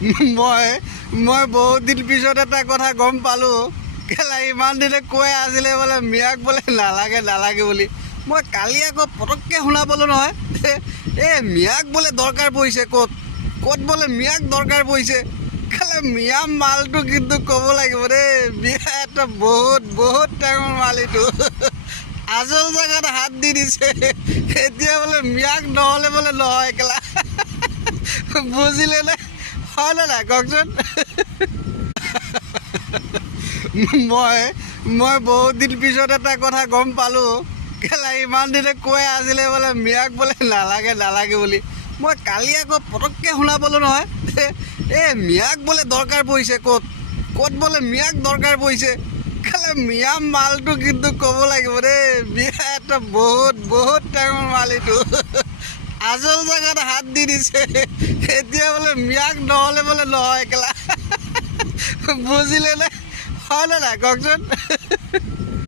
মই মই বহুত দিন পিছত এটা কথা গম পালোঁ। কেলা ইমান দিনে কৈ আছিলে বোলে মিয়াক বোলে নালাগে নালাগে বুলি। মই কালি আকৌ পটককৈ শুনা পালোঁ নহয়, এই মিয়াক বোলে দৰকাৰ পৰিছে ক'ত ক'ত বোলে মিয়াক দৰকাৰ পৰিছে। কেলা মিয়া মালটো কিন্তু ক'ব লাগিব দেই, মিয়া এটা বহুত বহুত ডাঙৰ মাল এইটো। আচল জেগাত হাত দি দিছে, এতিয়া বোলে মিয়াক নহ'লে বোলে নহয়। কেলা বুজিলে নে? হয় নে নাই কওকচোন? মই বহুত দিন পিছত এটা কথা গম পালোঁ। কেলা ইমান দিনে কৈ আছিলে বোলে মিয়াক বোলে নালাগে নালাগে বুলি। মই কালি আকৌ পটককৈ শুনা পালোঁ নহয়, এই মিয়াক বোলে দৰকাৰ পৰিছে ক'ত ক'ত বোলে মিয়াক দৰকাৰ পৰিছে। কেলা মিয়া মালটো কিন্তু ক'ব লাগিব দেই, মিয়া এটা বহুত বহুত ডাঙৰ মাল এইটো। আচল জেগাত হাত দি দিছে, এতিয়া বোলে মিয়াক নহ'লে বোলে নহয়। কেলা বুজিলে নে? হয় নে নাই কওকচোন?